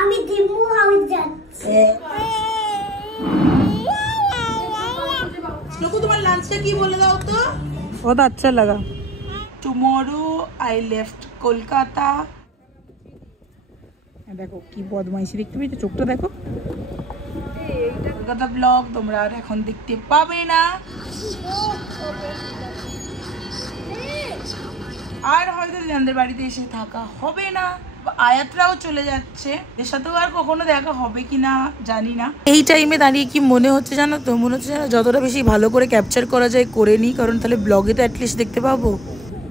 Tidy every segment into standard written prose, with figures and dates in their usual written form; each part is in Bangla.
আমি দিমু হাউস যাচ্ছি। लोगो तुम्हारा लंच का की बोले दाओ तो बहुत अच्छा लगा। Tomorrow I left Kolkata. देखो की बदमाइशी देखते পেয়েছো চোখটা দেখো। এইটা কলকাতা ব্লগ তোমরা আর এখন দেখতে পাবে না। আর হয়তো জানদের বাড়িতে এসে থাকা হবে না। আয়াতরাও চলে যাচ্ছে, এর সাথেও আর কখনো দেখা হবে কিনা জানি না। এই টাইমে দাঁড়িয়ে কি মনে হচ্ছে জানো তো, মনে হচ্ছে যেন যতটা বেশি ভালো করে ক্যাপচার করা যায় করে নিই, কারণ তাহলে ব্লগে তো অ্যাটলিস্ট দেখতে পাবো।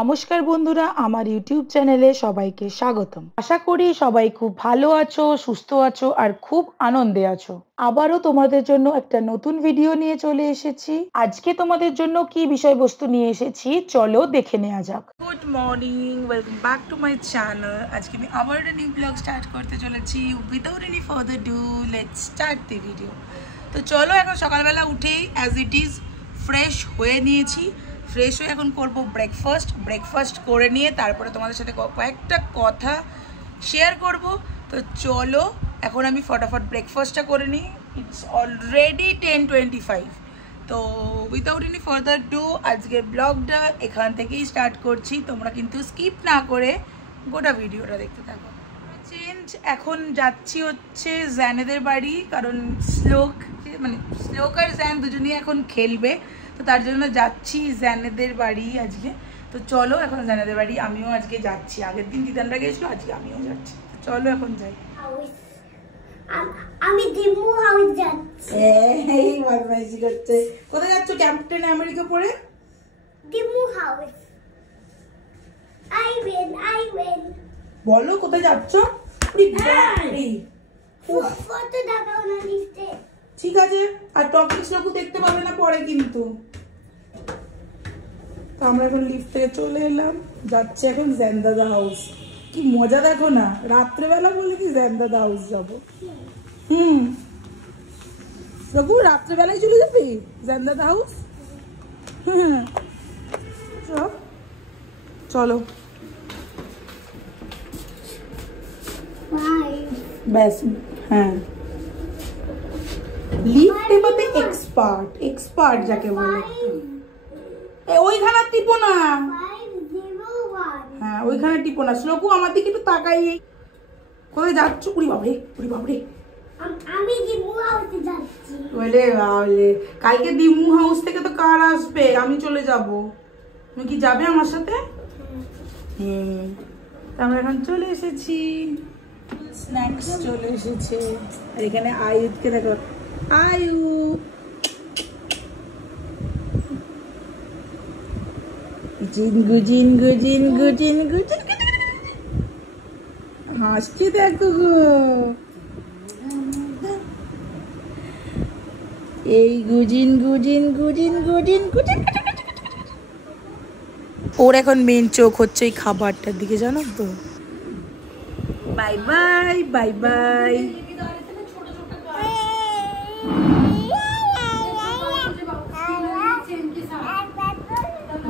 নমস্কার বন্ধুরা, আমার ইউটিউব চ্যানেলে সবাইকে স্বাগতম। আশা করি সবাই খুব ভালো আছো, সুস্থ আছো আর খুব আনন্দে আছো। আবারও তোমাদের জন্য একটা নতুন ভিডিও নিয়ে চলে এসেছি। আজকে তোমাদের জন্য কি বিষয়বস্তু নিয়ে এসেছি চলো দেখে নেওয়া যাক। Good morning, welcome back to my channel. আজকে আমি আবার একটা নিউ ব্লগ স্টার্ট করতে চলেছি। Without any further do let's start the video. তো চলো, এখন সকালবেলা উঠেই অ্যাজ ইট ইজ ফ্রেশ হয়ে নিয়েছি। ফ্রেশ হয়ে এখন করবো ব্রেকফাস্ট করে নিয়ে তারপরে তোমাদের সাথে কয়েকটা কথা শেয়ার করব। তো চলো এখন আমি ফটাফট ব্রেকফাস্টটা করে নিই। It's already 10:25। তো উইদাউট এনি ফার্দার ডু আজকের ব্লগটা এখান থেকেই স্টার্ট করছি। তোমরা কিন্তু স্কিপ না করে গোটা ভিডিওটা দেখতে থাকো। চেঞ্জ, এখন যাচ্ছি হচ্ছে জ্যানেদের বাড়ি, কারণ শ্লোক আর জ্যান দুজনেই এখন খেলবে, তো তার জন্য যাচ্ছি জ্যানেদের বাড়ি আজকে। তো চলো এখন জ্যানেদের বাড়ি আমিও আজকে যাচ্ছি। আগের দিন দিদানরা গেছিলো, আজকে আমিও যাচ্ছি। চলো এখন যাই। আমি দিমু হাউস যাচ্ছি। এই বদমাইশি করছে। কোথায় যাচ্ছ? ক্যাপ্টেন আমেরিকা পরে দিমু হাউস। আই ওয়েন বলো কোথায় যাচ্ছ? ফটো দেখাও না লিস্টে। ঠিক আছে, আর টপিক্স লোকও দেখতে পাবে না পরে কিন্তু। তো আমরা এখন লিফট থেকে চলে এলাম, যাচ্ছি এখন জ্যানদাদা হাউস। কি মজা দেখো না, রাত্রেবেলা বলে কি জ্যানদাদা হাউস যাবো। রঘু রাত্রেবেলায় চলে যাবি জ্যানদাদা হাউস? চলো ব্যাস। হ্যাঁ, লিফটে মধ্যে এক্সপার্ট যাকে বলে। ওইখানে টিপো না। হ্যাঁ ওইখানে টিপো না। শ্লোকু আমার দিকে একটু তাকাই। কোথায় যাচ্ছ? উড়ি বাবরে আমি দিমু হাউসে যাচ্ছি। বলে বাবলে, কালকে দিমু হাউস থেকে তো কার আসবে? আমি চলে যাব। তুমি কি যাবে আমার সাথে? হ্যাঁ, আমরা এখন চলে এসেছি। স্ন্যাক্স চলে এসেছে। আর এখানে আয়ুতকে দেখো, আয়ু জিনগু হাসছি দেখো গো। এই গুজিন ওর এখন মেন চোখ হচ্ছে এই খাবারটার দিকে, জানো তো। Bye bye bye bye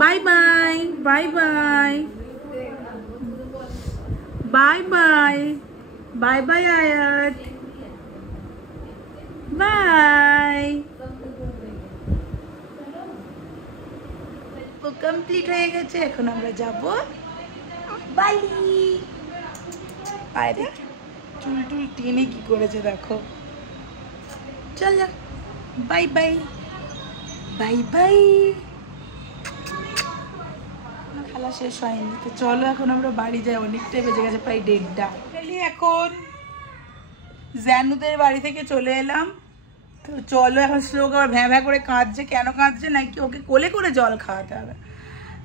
bye bye bye bye bye bye bye bye আয়াত বাই। ও কমপ্লিট হয়ে গেছে, এখন আমরা যাব বালি। আরে চুল টেনে কি করেছে দেখো। চল যা, বাই বাই বাই বাই। খেলা শেষ হয়নি, তো চলো এখন আমরা বাড়ি যাই। অনেকটাই বেজে গেছে, প্রায় 1:30। এখন জ্যানুদের বাড়ি থেকে চলে এলাম। তো চলো এখন শ্লোক আবার ভ্যাঁ করে কাঁদছে। কেন কাঁদছে? নাকি ওকে কোলে করে জল খাওয়াতে হবে।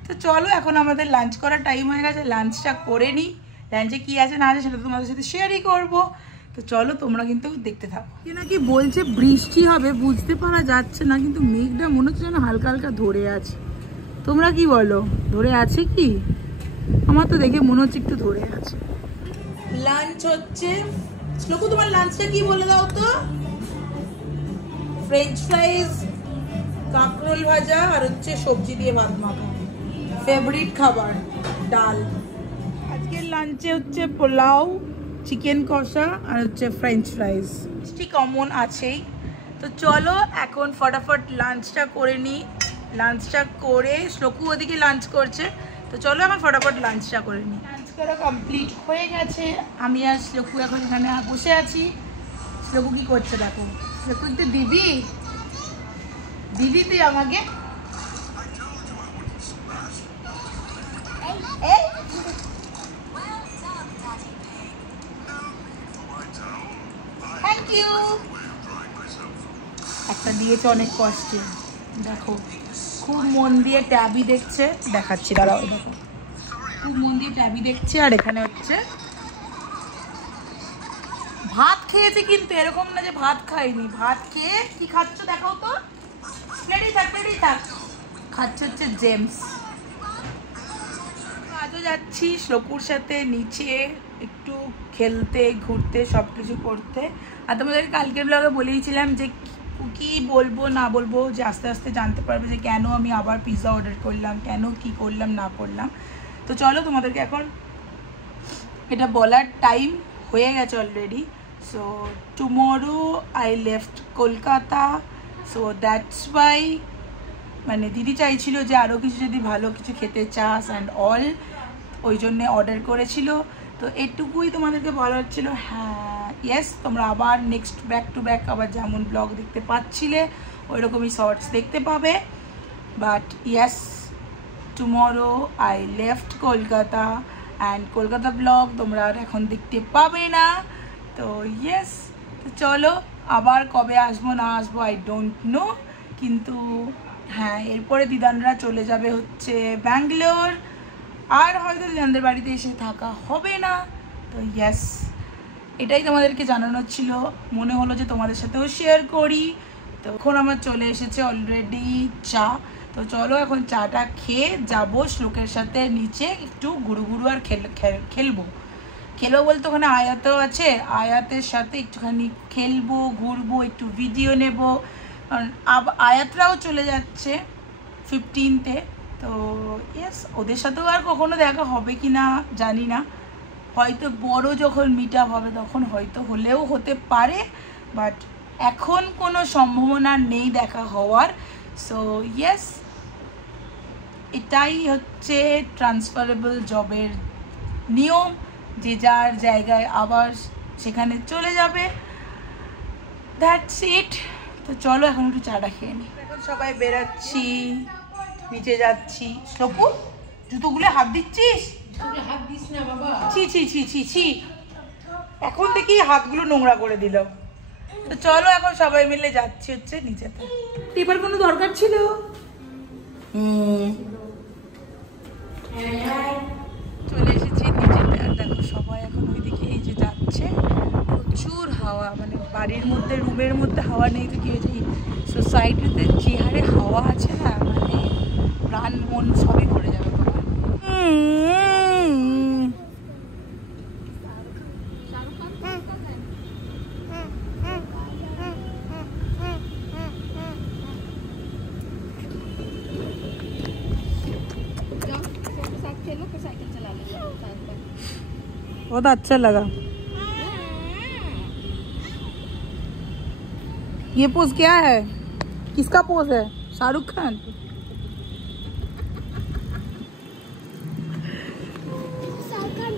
তো চলো এখন আমাদের লাঞ্চ করার টাইম হয়ে গেছে, লাঞ্চটা করে নিই। লাঞ্চে কি আছে না আছে সেটা তোমাদের সাথে শেয়ারই করবো। তো চলো তোমরা কিন্তু দেখতে থাকো। কি নাকি বলছে বৃষ্টি হবে, বুঝতে পারা যাচ্ছে না, কিন্তু মেঘটা মনে হচ্ছে যেন হালকা হালকা ধরে আছে। তোমরা কি বলো, ধরে আছে কি? আমার তো দেখে মনে হচ্ছে একটু ধরে আছে। লাঞ্চ হচ্ছে। শ্লোকু তোমার লাঞ্চটা কি বলে দাও তো? ফ্রেঞ্চ ফ্রাইজ, কাঁকরোল ভাজা আর হচ্ছে সবজি দিয়ে ভাত মাখা। ফেভারিট খাবার ডাল। আজকের লাঞ্চে হচ্ছে পোলাও, চিকেন কষা আর হচ্ছে ফ্রেঞ্চ ফ্রাইজ। মিষ্টি কমন আছেই। তো চলো এখন ফটাফট লাঞ্চটা করে নিই। লাঞ্চটা করে শ্লোকু ওদিকে লাঞ্চ করছে, তো চলো এখন ফটাফট লাঞ্চটা করে নিই। লাঞ্চ করা কমপ্লিট হয়ে গেছে, আমি আর শ্লোকু এখন এখানে বসে আছি। শ্লোকু কি করছে দেখো। শ্লোকু একটু দিবি দিদি তুই আমাকে। Thank you. একটা দিয়েছে অনেক কষ্টে, দেখো খুব মন দিয়ে ট্যাবি দেখছে, দেখাচ্ছি দাঁড়াও। দেখো খুব মন দিয়ে ট্যাবি দেখছে, আর এখানে হচ্ছে ভাত খেয়েছে, কিন্তু এরকম না যে ভাত খাইনি, ভাত খেয়ে কি খাচ্ছ দেখাও তো। রেডি থাক রেডি থাক। খাচ্ছে হচ্ছে জেমস। আজও যাচ্ছি শ্লোকুর সাথে নিচে একটু খেলতে ঘুরতে সব কিছু করতে। আর তোমাদেরকে কালকের ব্লগে বলেইছিলাম যে কি বলবো না বলবো, যে আস্তে আস্তে জানতে পারবে যে কেন আমি আবার পিৎজা অর্ডার করলাম, কেন কি করলাম না করলাম। তো চলো তোমাদেরকে এখন এটা বলার টাইম হয়ে গেছে already. So tomorrow I left Kolkata, so that's why মানে দিদি চাইছিল যে আরও কিছু যদি ভালো কিছু খেতে চাস অ্যান্ড অল, ওই জন্যে অর্ডার করেছিল। তো এটুকুই তোমাদেরকে বলার ছিল। হ্যাঁ ইয়েস, তোমরা আবার নেক্সট ব্যাক টু ব্যাক আবার যেমন ব্লগ দেখতে পাচ্ছিলে ওই রকমই শর্টস দেখতে পাবে। But yes, tomorrow I left Kolkata and Kolkata blog তোমরা আর এখন দেখতে পাবে না। তো ইয়েস, তো চলো আবার কবে আসবো না আসবো আই ডোন্ট নো, কিন্তু হ্যাঁ এরপরে দিদানরা চলে যাবে হচ্ছে ব্যাঙ্গালোর, আর হয়তো দিদানদের বাড়িতে এসে থাকা হবে না। তো ইয়েস, এটাই তোমাদেরকে জানানোর ছিল, মনে হলো যে তোমাদের সাথেও শেয়ার করি। তো এখন আমার চলে এসেছে অলরেডি চা। তো চলো এখন চাটা খেয়ে যাবো শ্লোকের সাথে নিচে একটু ঘুরু ঘুরু আর খেলবো বলতে ওখানে আয়াতও আছে, আয়াতের সাথে একটুখানি খেলবো ঘুরবো একটু ভিডিও নেব, কারণ আয়াতরাও চলে যাচ্ছে 15-তে। তো ইয়েস, ওদের সাথেও আর কখনো দেখা হবে কি না জানি না, হয়তো বড় যখন মিট আপ হবে তখন হয়তো হলেও হতে পারে, বাট এখন কোনো সম্ভাবনা নেই দেখা হওয়ার। সো ইয়েস, এটাই হচ্ছে ট্রান্সফারেবল জবের নিয়ম, যে যার জায়গায় আবার সেখানে চলে যাবে, দ্যাটস ইট। তো চলো এখন একটু চাটা খেয়ে নিই। এখন সবাই বেরাচ্ছি, নিচে যাচ্ছি। শ্লোকু জুতোগুলো হাত দিচ্ছিস? হাত দিস না বাবা, ছি ছি ছি ছি ছি, এখন দেখি হাতগুলো নোংরা করে দিল। তো চলো এখন সবাই মিলে যাচ্ছি হচ্ছে নিচেতে। টিপার কোনো দরকার ছিল? চলে এসেছি নিচেতে, আর দেখো সবাই এখন ওইদিকে এই যে যাচ্ছে। প্রচুর হাওয়া, মানে বাড়ির মধ্যে রুমের মধ্যে হাওয়া নেই তো কি হয়েছে, সোসাইটিতে যে হারে হাওয়া আছে না, মানে প্রাণ মন সবই করে যাবে। बहुत अच्छा लगा। ये पोज क्या है? किसका पोज है? शाहरुख खान?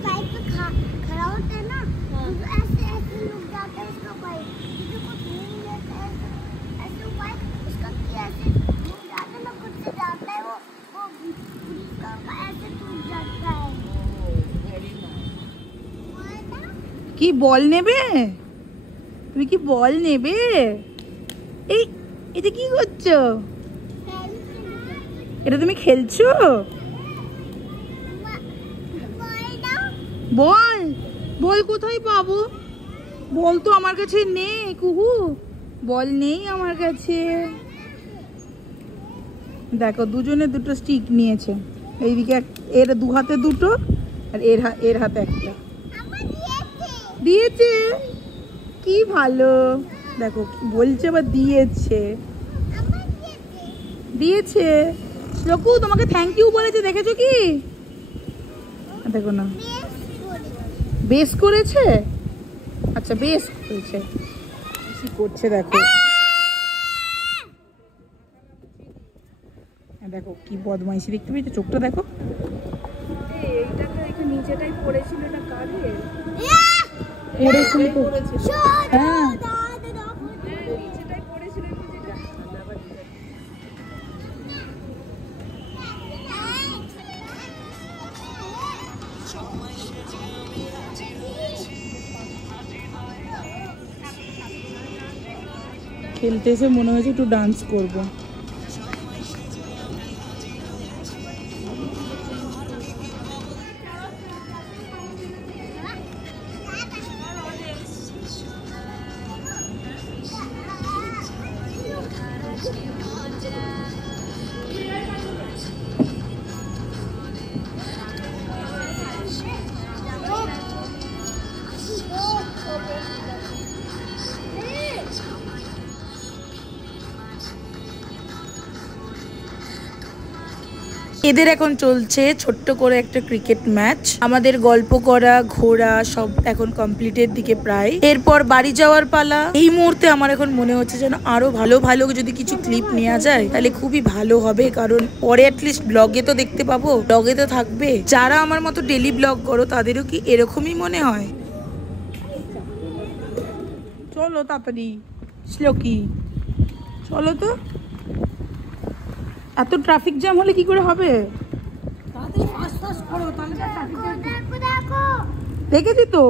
बाइक पे खड़ा होता है ना, ऐसे ऐसे लोग जाते हैं उसका बाइक, कुछ नहीं लेता है ऐसे बाइक उसका ऐसे लोग जाते हैं ना, खुद से जाता है वो उसका ऐसे टूट जाता है। কি বল নেবে? তুমি কি বল নেবে? এই এটা কি করছো? এটা তুমি খেলছো? বল বল কোথায় পাবো? বল তো আমার কাছে নেই কুহু, বল নেই আমার কাছে। দেখো দুজনে দুটো স্টিক নিয়েছে, এইদিকে এর দু হাতে দুটো আর এর হাতে একটা দিয়েছে। কি ভালো, দেখো বলছে বা দিয়েছে দিয়েছে। শ্লোকু তোমাকে থ্যাংক ইউ বলেছে, দেখেছো কি? দেখো না, বেশ করেছে। আচ্ছা বেশ হয়েছে, কি করছে দেখো, দেখো কি বদমাইশি, দেখতে পেয়েছো চোখটা দেখো। নিচেটাই পড়েছিল, এটা কারের পড়েছিল তো, হ্যাঁ নিচেটাই পড়েছিল যেটা। খেলতে এসে মনে হয়েছে একটু ডান্স করবো। এদের এখন চলছে ছোট্ট করে একটা ক্রিকেট ম্যাচ। আমাদের গল্প করা ঘোরা সব এখন কমপ্লিটের দিকে প্রায়, এরপর বাড়ি যাওয়ার পালা। এই মুহূর্তে আমার এখন মনে হচ্ছে যেন আরো ভালো ভালো যদি কিছু ক্লিপ নেওয়া যায় তাহলে খুবই ভালো হবে, কারণ পরে অ্যাটলিস্ট ব্লগে তো দেখতে পাবো, ব্লগে তো থাকবে। যারা আমার মতো ডেলি ব্লগ করো তাদেরও কি এরকমই মনে হয়? চলো তাড়াতাড়ি, শ্লোকি চলো তো, এত ট্রাফিক জ্যাম হলে কি করে হবে? দেখেছি তো,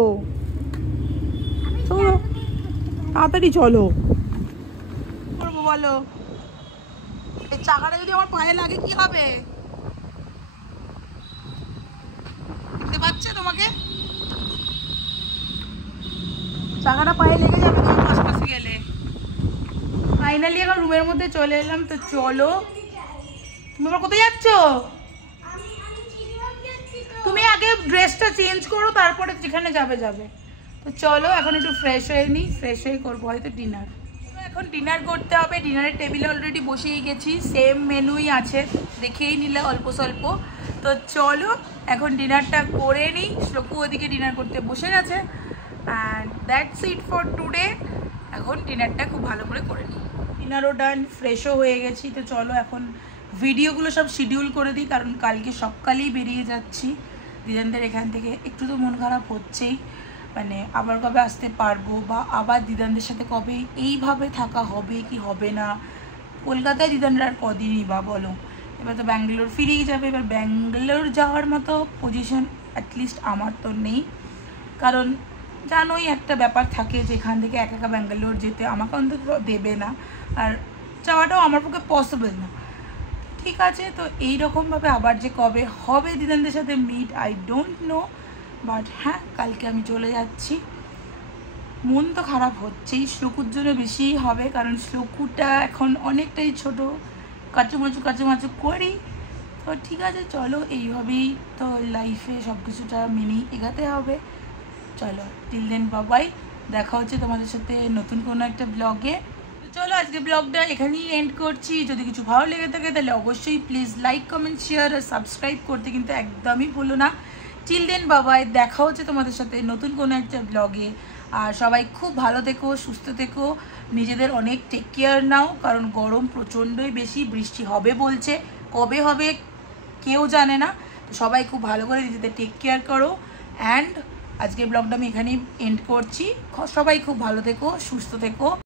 চলো তাড়াতাড়ি চলো। করবো বলো, এই চাকাটা যদি আমার পায়ে লাগে কি হবে? দেখতে পাচ্ছে তোমাকে, চাকাটা পায়ে লেগে যাবে তোমার পাশে গেলে। ফাইনালি এখন রুমের মধ্যে চলে এলাম, তো চলো। তুমি আবার কোথায় যাচ্ছ? তুমি আগে ড্রেসটা চেঞ্জ করো, তারপরে যেখানে যাবে যাবে। তো চলো এখন একটু ফ্রেশ হয়ে নিই, ফ্রেশ হয়ে করবো হয়তো ডিনার। এখন ডিনার করতে হবে, ডিনারের টেবিলে অলরেডি বসেই গেছি, সেম মেনুই আছে, দেখেই নিলে অল্প স্বল্প। তো চলো এখন ডিনারটা করে নিই, শ্লোকু ওদিকে ডিনার করতে বসে গেছে। And that's it for today. এখন ডিনারটা খুব ভালো করে করে নিই। ডিনারও ডান, ফ্রেশও হয়ে গেছি। তো চলো এখন ভিডিওগুলো সব শিডিউল করে দিই, কারণ কালকে সকালেই বেরিয়ে যাচ্ছি দিদানদের এখান থেকে। একটু তো মন খারাপ হচ্ছেই, মানে আবার কবে আসতে পারবো, বা আবার দিদানদের সাথে কবে এইভাবে থাকা হবে কি হবে না। কলকাতায় দিদানরা আর কদিনই বা বলো, এবার তো ব্যাঙ্গালোর ফিরেই যাবে। এবার ব্যাঙ্গালোর যাওয়ার মতো পজিশন অ্যাটলিস্ট আমার তো নেই, কারণ জানোই একটা ব্যাপার থাকে যে এখান থেকে একা একা ব্যাঙ্গালোর যেতে আমাকে অন্তত দেবে না, আর যাওয়াটাও আমার পক্ষে পসিবল না। ঠিক আছে, তো এইরকমভাবে আবার যে কবে হবে দিদানদের সাথে meet I don't know, but হ্যাঁ কালকে আমি চলে যাচ্ছি। মন তো খারাপ হচ্ছেই, শ্লোকুর জন্য বেশিই হবে, কারণ শ্লোকুটা এখন অনেকটাই ছোটো, কাচুমাচু করি। তো ঠিক আছে চলো, এইভাবেই তো লাইফে সব কিছুটা মেনেই এগাতে হবে। চলো টিল দেন বাবাই, দেখা হচ্ছে তোমাদের সাথে নতুন কোনো একটা ব্লগে। চলো আজকে ব্লগটা এখানেই এন্ড করছি। যদি কিছু ভালো লেগে থাকে তাহলে অবশ্যই প্লিজ লাইক কমেন্ট শেয়ার আর সাবস্ক্রাইব করতে কিন্তু একদমই ভুলো না। টিল দেন বাবাই, দেখা হচ্ছে তোমাদের সাথে নতুন কোনো একটা ব্লগে। আর সবাই খুব ভালো থেকো, সুস্থ থেকো, নিজেদের অনেক টেক কেয়ার নাও, কারণ গরম প্রচণ্ডই বেশি, বৃষ্টি হবে বলছে, কবে হবে কেউ জানে না। তো সবাই খুব ভালো করে নিজেদের টেক কেয়ার করো। অ্যান্ড আজকের ব্লগটা আমি এখানেই এন্ড করছি। সবাই খুব ভালো থেকো, সুস্থ থেকো।